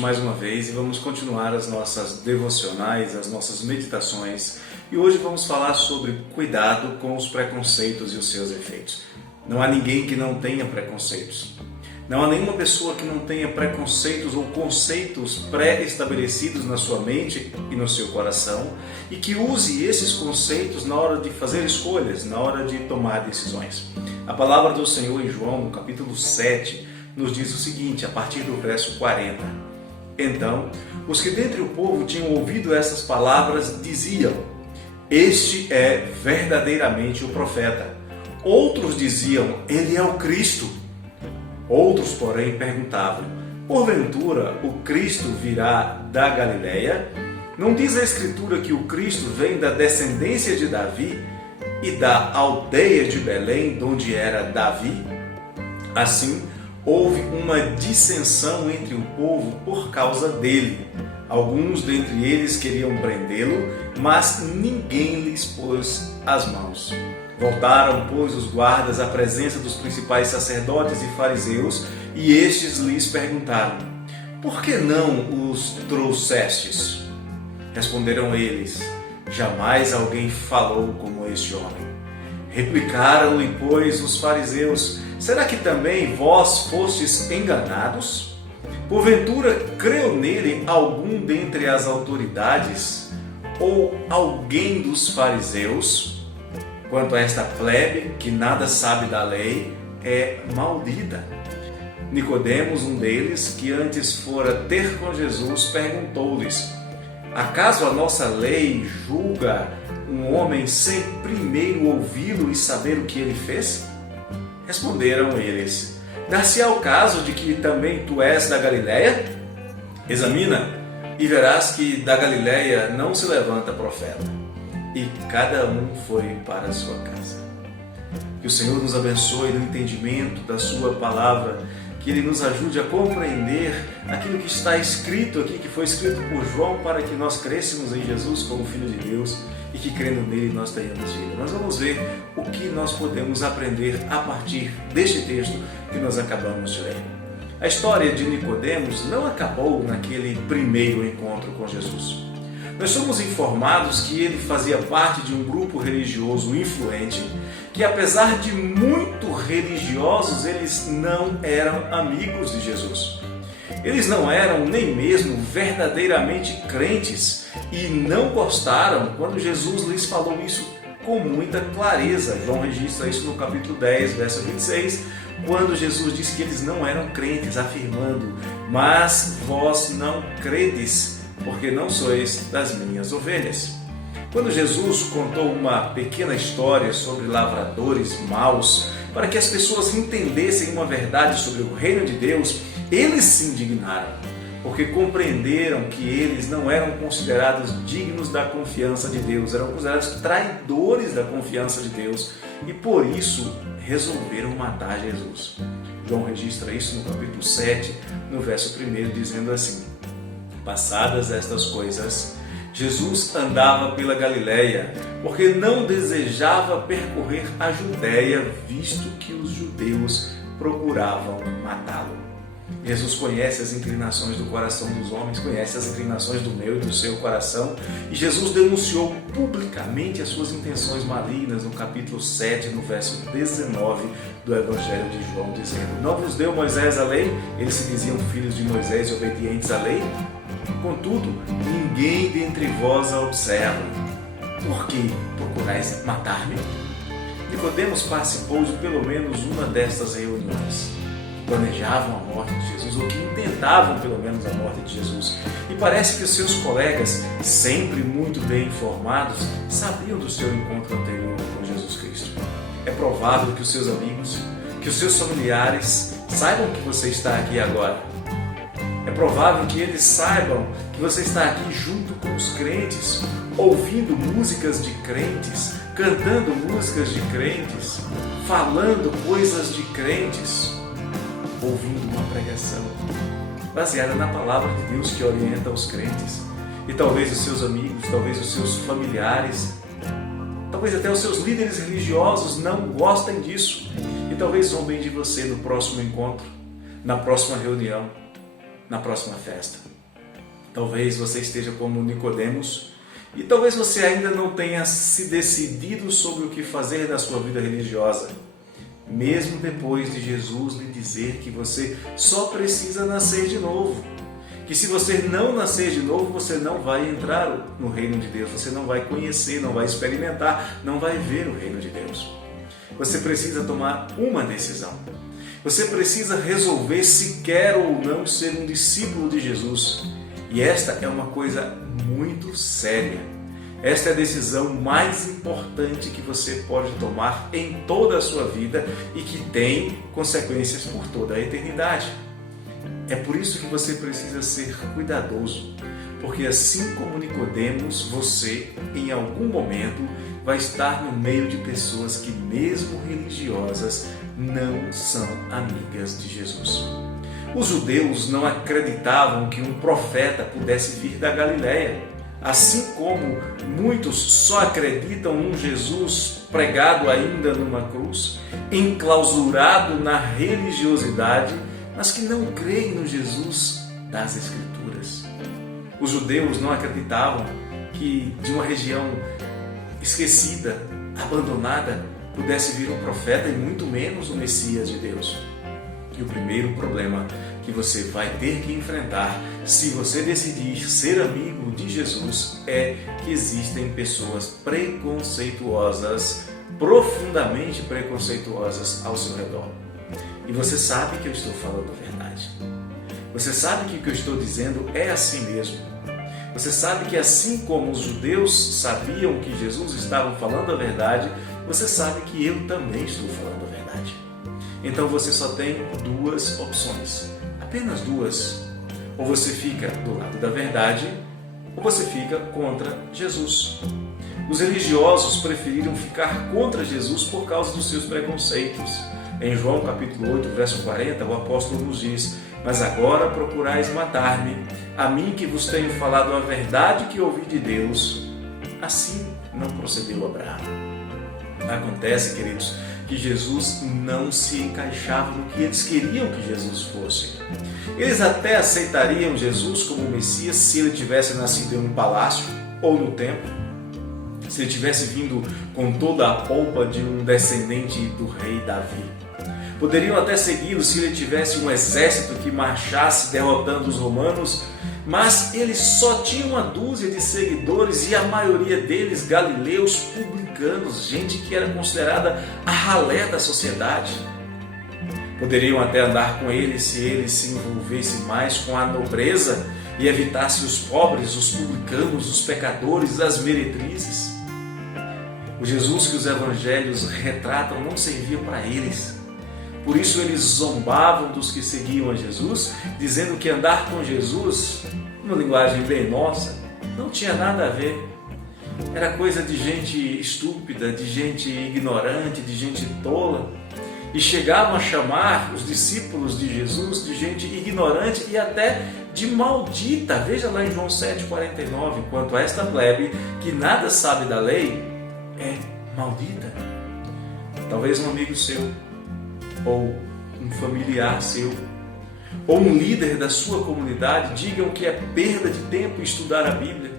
mais uma vez e vamos continuar as nossas devocionais, as nossas meditações. E hoje vamos falar sobre cuidado com os preconceitos e os seus efeitos. Não há ninguém que não tenha preconceitos. Não há nenhuma pessoa que não tenha preconceitos ou conceitos pré-estabelecidos na sua mente e no seu coração e que use esses conceitos na hora de fazer escolhas, na hora de tomar decisões. A palavra do Senhor em João, no capítulo 7, nos diz o seguinte, a partir do verso 40. Então, os que dentre o povo tinham ouvido essas palavras diziam: Este é verdadeiramente o profeta. Outros diziam: Ele é o Cristo. Outros, porém, perguntavam: Porventura o Cristo virá da Galileia? Não diz a Escritura que o Cristo vem da descendência de Davi e da aldeia de Belém, de onde era Davi? Assim, houve uma dissensão entre o povo por causa dele. Alguns dentre eles queriam prendê-lo, mas ninguém lhes pôs as mãos. Voltaram, pois, os guardas à presença dos principais sacerdotes e fariseus, e estes lhes perguntaram: Por que não os trouxestes? Responderam eles: Jamais alguém falou como este homem. Replicaram-lhe, pois, os fariseus: Será que também vós fostes enganados? Porventura creu nele algum dentre as autoridades ou alguém dos fariseus? Quanto a esta plebe, que nada sabe da lei, é maldita. Nicodemos, um deles, que antes fora ter com Jesus, perguntou-lhes: Acaso a nossa lei julga um homem sem primeiro ouvi-lo e saber o que ele fez? Responderam eles: Dar-se-á o caso de que também tu és da Galileia? Examina, e verás que da Galileia não se levanta profeta. E cada um foi para a sua casa. Que o Senhor nos abençoe no entendimento da sua palavra, que Ele nos ajude a compreender aquilo que está escrito aqui, que foi escrito por João, para que nós crescêssemos em Jesus como Filho de Deus e que crendo nele nós tenhamos vida. Nós vamos ver o que nós podemos aprender a partir deste texto que nós acabamos de ler. A história de Nicodemos não acabou naquele primeiro encontro com Jesus. Nós somos informados que ele fazia parte de um grupo religioso influente, que apesar de muito religiosos, eles não eram amigos de Jesus. Eles não eram nem mesmo verdadeiramente crentes e não gostaram quando Jesus lhes falou isso com muita clareza. João registra isso no capítulo 10, verso 26, quando Jesus disse que eles não eram crentes, afirmando: Mas vós não credes, porque não sois das minhas ovelhas. Quando Jesus contou uma pequena história sobre lavradores maus, para que as pessoas entendessem uma verdade sobre o reino de Deus, eles se indignaram, porque compreenderam que eles não eram considerados dignos da confiança de Deus, eram considerados traidores da confiança de Deus, e por isso resolveram matar Jesus. João registra isso no capítulo 7, no verso 1, dizendo assim: Passadas estas coisas, Jesus andava pela Galileia, porque não desejava percorrer a Judéia, visto que os judeus procuravam matá-lo. Jesus conhece as inclinações do coração dos homens, conhece as inclinações do meu e do seu coração, e Jesus denunciou publicamente as suas intenções malignas no capítulo 7, no verso 19 do Evangelho de João, dizendo: Não vos deu Moisés a lei? Eles se diziam filhos de Moisés e obedientes à lei? Contudo, ninguém dentre vós a observa. Por que procurais matar-me? Nicodemos participou de pelo menos uma destas reuniões. Planejavam a morte de Jesus, ou que intentavam pelo menos a morte de Jesus. E parece que os seus colegas, sempre muito bem informados, sabiam do seu encontro anterior com Jesus Cristo. É provável que os seus amigos, que os seus familiares saibam que você está aqui agora. É provável que eles saibam que você está aqui junto com os crentes, ouvindo músicas de crentes, cantando músicas de crentes, falando coisas de crentes, ouvindo uma pregação baseada na palavra de Deus que orienta os crentes. E talvez os seus amigos, talvez os seus familiares, talvez até os seus líderes religiosos não gostem disso. E talvez zombem de você no próximo encontro, na próxima reunião. na próxima festa. Talvez você esteja como Nicodemos e talvez você ainda não tenha se decidido sobre o que fazer da sua vida religiosa, mesmo depois de Jesus lhe dizer que você só precisa nascer de novo. Que se você não nascer de novo, você não vai entrar no reino de Deus, você não vai conhecer, não vai experimentar, não vai ver o reino de Deus. Você precisa tomar uma decisão. Você precisa resolver se quer ou não ser um discípulo de Jesus. E esta é uma coisa muito séria. Esta é a decisão mais importante que você pode tomar em toda a sua vida e que tem consequências por toda a eternidade. É por isso que você precisa ser cuidadoso, porque assim como Nicodemos, você, em algum momento, vai estar no meio de pessoas que, mesmo religiosas, não são amigas de Jesus. Os judeus não acreditavam que um profeta pudesse vir da Galileia, assim como muitos só acreditam num Jesus pregado ainda numa cruz, enclausurado na religiosidade, mas que não creem no Jesus das Escrituras. Os judeus não acreditavam que de uma região esquecida, abandonada, pudesse vir um profeta e muito menos o Messias de Deus. E o primeiro problema que você vai ter que enfrentar se você decidir ser amigo de Jesus é que existem pessoas preconceituosas, profundamente preconceituosas ao seu redor. E você sabe que eu estou falando a verdade. Você sabe que o que eu estou dizendo é assim mesmo. Você sabe que assim como os judeus sabiam que Jesus estava falando a verdade, você sabe que eu também estou falando a verdade. Então você só tem duas opções, apenas duas. Ou você fica do lado da verdade, ou você fica contra Jesus. Os religiosos preferiram ficar contra Jesus por causa dos seus preconceitos. Em João capítulo 8, verso 40, o apóstolo nos diz: mas agora procurais matar-me, a mim que vos tenho falado a verdade que ouvi de Deus. Assim não procedeu Abraão. Acontece, queridos, que Jesus não se encaixava no que eles queriam que Jesus fosse. Eles até aceitariam Jesus como Messias se ele tivesse nascido em um palácio ou no templo, se ele tivesse vindo com toda a pompa de um descendente do rei Davi. Poderiam até segui-lo se ele tivesse um exército que marchasse derrotando os romanos, mas ele só tinha uma dúzia de seguidores e a maioria deles galileus publicanos, gente que era considerada a ralé da sociedade. Poderiam até andar com ele se ele se envolvesse mais com a nobreza e evitasse os pobres, os publicanos, os pecadores, as meretrizes. O Jesus que os evangelhos retratam não servia para eles. Por isso eles zombavam dos que seguiam a Jesus, dizendo que andar com Jesus, numa linguagem bem nossa, não tinha nada a ver. Era coisa de gente estúpida, de gente ignorante, de gente tola. E chegavam a chamar os discípulos de Jesus de gente ignorante e até de maldita. Veja lá em João 7,49, quanto a esta plebe que nada sabe da lei, é maldita. Talvez um amigo seu, ou um familiar seu, ou um líder da sua comunidade digam que é perda de tempo estudar a Bíblia,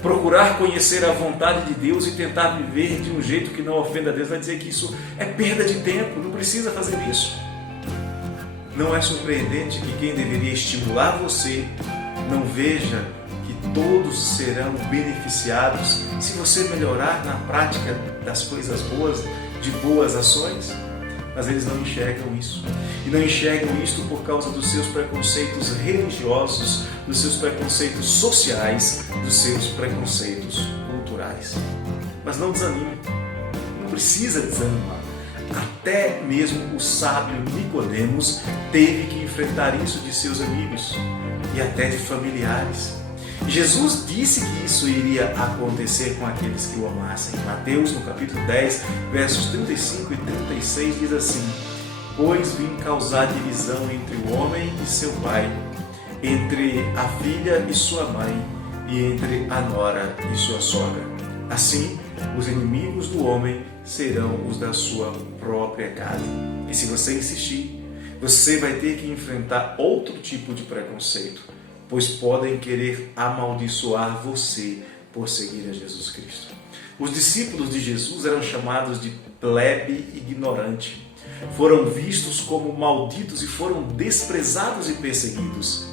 procurar conhecer a vontade de Deus e tentar viver de um jeito que não ofenda a Deus. Vai dizer que isso é perda de tempo, não precisa fazer isso. Não é surpreendente que quem deveria estimular você não veja que todos serão beneficiados se você melhorar na prática das coisas boas, de boas ações? Mas eles não enxergam isso. E não enxergam isso por causa dos seus preconceitos religiosos, dos seus preconceitos sociais, dos seus preconceitos culturais. Mas não desanime. Não precisa desanimar. Até mesmo o sábio Nicodemos teve que enfrentar isso de seus amigos e até de familiares. Jesus disse que isso iria acontecer com aqueles que o amassem. Mateus, no capítulo 10, versos 35 e 36, diz assim: pois vim causar divisão entre o homem e seu pai, entre a filha e sua mãe, e entre a nora e sua sogra. Assim, os inimigos do homem serão os da sua própria casa. E se você insistir, Você vai ter que enfrentar outro tipo de preconceito, pois podem querer amaldiçoar você por seguir a Jesus Cristo. Os discípulos de Jesus eram chamados de plebe ignorante. Foram vistos como malditos e foram desprezados e perseguidos.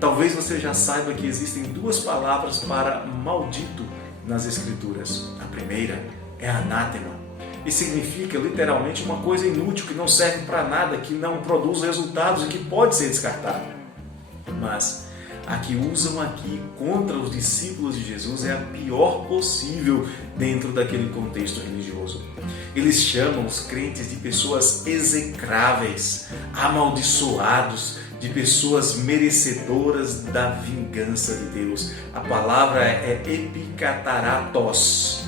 Talvez você já saiba que existem duas palavras para maldito nas Escrituras. A primeira é anátema e significa literalmente uma coisa inútil, que não serve para nada, que não produz resultados e que pode ser descartada. Mas a que usam aqui contra os discípulos de Jesus é a pior possível dentro daquele contexto religioso. Eles chamam os crentes de pessoas execráveis, amaldiçoados, de pessoas merecedoras da vingança de Deus. A palavra é epikataratos.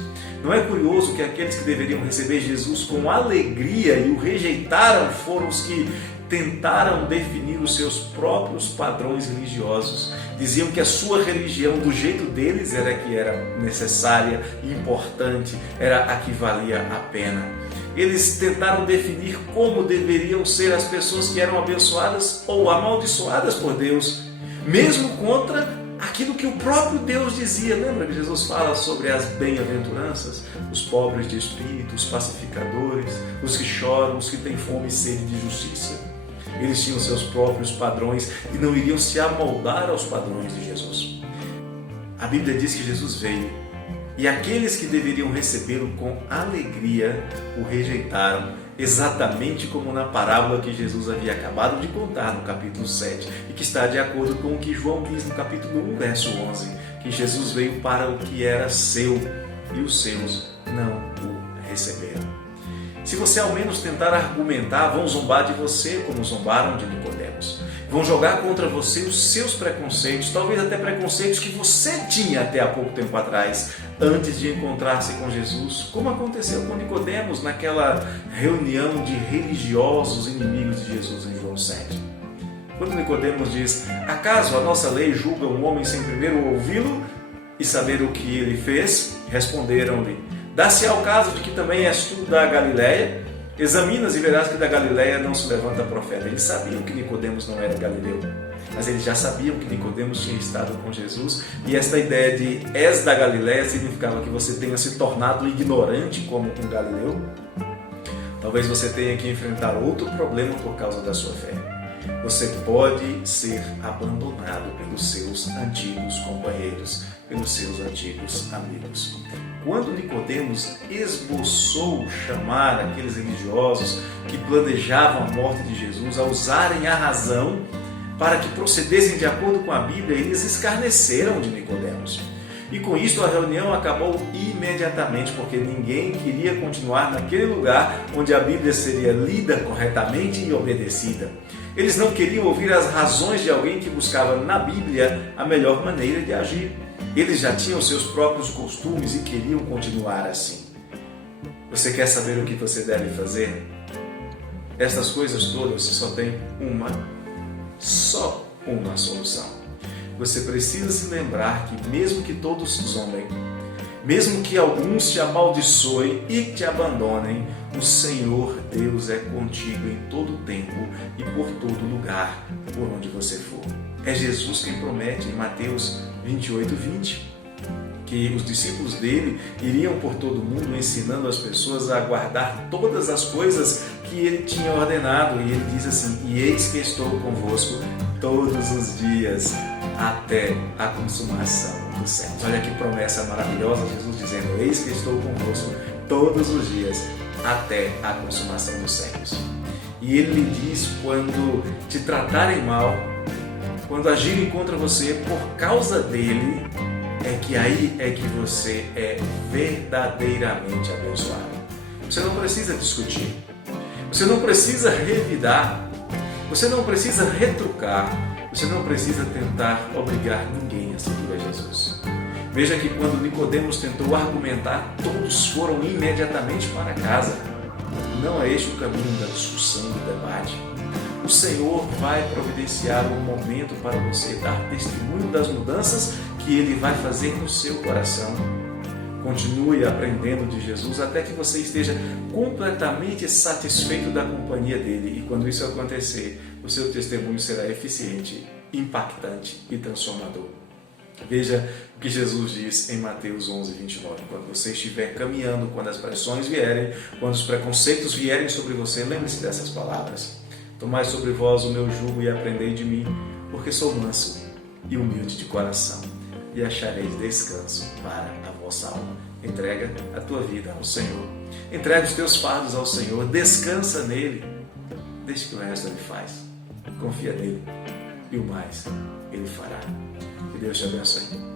Não é curioso que aqueles que deveriam receber Jesus com alegria e o rejeitaram foram os que tentaram definir os seus próprios padrões religiosos. Diziam que a sua religião, do jeito deles, era a que era necessária e importante, era a que valia a pena. Eles tentaram definir como deveriam ser as pessoas que eram abençoadas ou amaldiçoadas por Deus, mesmo contra aquilo que o próprio Deus dizia. Lembra que Jesus fala sobre as bem-aventuranças? Os pobres de espírito, os pacificadores, os que choram, os que têm fome e sede de justiça. Eles tinham seus próprios padrões e não iriam se amoldar aos padrões de Jesus. A Bíblia diz que Jesus veio e aqueles que deveriam recebê-lo com alegria o rejeitaram, exatamente como na parábola que Jesus havia acabado de contar no capítulo 7 e que está de acordo com o que João diz no capítulo 1, verso 11, que Jesus veio para o que era seu e os seus não o receberam. Se você ao menos tentar argumentar, vão zombar de você como zombaram de Nicodemos. Vão jogar contra você os seus preconceitos, talvez até preconceitos que você tinha até há pouco tempo atrás, antes de encontrar-se com Jesus, como aconteceu com Nicodemos naquela reunião de religiosos inimigos de Jesus em João 7. Quando Nicodemos diz: acaso a nossa lei julga um homem sem primeiro ouvi-lo e saber o que ele fez? Responderam-lhe: dá-se ao caso de que também és tu da Galileia? Examinas e verás que da Galileia não se levanta profeta. Eles sabiam que Nicodemos não era galileu, mas eles já sabiam que Nicodemos tinha estado com Jesus, e esta ideia de és da Galileia significava que você tenha se tornado ignorante como um galileu. Talvez você tenha que enfrentar outro problema por causa da sua fé. Você pode ser abandonado pelos seus antigos companheiros, pelos seus antigos amigos. Quando Nicodemos esboçou chamar aqueles religiosos que planejavam a morte de Jesus a usarem a razão para que procedessem de acordo com a Bíblia, eles escarneceram de Nicodemos. E com isto a reunião acabou imediatamente, porque ninguém queria continuar naquele lugar onde a Bíblia seria lida corretamente e obedecida. Eles não queriam ouvir as razões de alguém que buscava na Bíblia a melhor maneira de agir. Eles já tinham seus próprios costumes e queriam continuar assim. Você quer saber o que você deve fazer? Estas coisas todas só tem só uma solução. Você precisa se lembrar que mesmo que todos zombem, mesmo que alguns te amaldiçoem e te abandonem, o Senhor Deus é contigo em todo tempo e por todo lugar por onde você for. É Jesus quem promete em Mateus 28:20 que os discípulos dele iriam por todo o mundo ensinando as pessoas a guardar todas as coisas que ele tinha ordenado. E ele diz assim: e eis que estou convosco todos os dias até a consumação dos séculos. Olha que promessa maravilhosa, Jesus dizendo: eis que estou convosco todos os dias até a consumação dos séculos. E ele lhe diz: quando te tratarem mal, quando agirem contra você por causa dele, é que aí é que você é verdadeiramente abençoado. Você não precisa discutir, você não precisa revidar, você não precisa retrucar, você não precisa tentar obrigar ninguém a seguir a Jesus. Veja que quando Nicodemos tentou argumentar, todos foram imediatamente para casa. Não é este o caminho da discussão e do debate. O Senhor vai providenciar um momento para você dar testemunho das mudanças que Ele vai fazer no seu coração. Continue aprendendo de Jesus até que você esteja completamente satisfeito da companhia dele. E quando isso acontecer, o seu testemunho será eficiente, impactante e transformador. Veja o que Jesus diz em Mateus 11:29. Quando você estiver caminhando, quando as pressões vierem, quando os preconceitos vierem sobre você, lembre-se dessas palavras. Tomai sobre vós o meu jugo e aprendei de mim, porque sou manso e humilde de coração, e achareis descanso para a vossa alma. Entrega a tua vida ao Senhor. Entrega os teus fardos ao Senhor. Descansa nele. Deixa que o resto ele faz. Confia nele. E o mais ele fará. Que Deus te abençoe.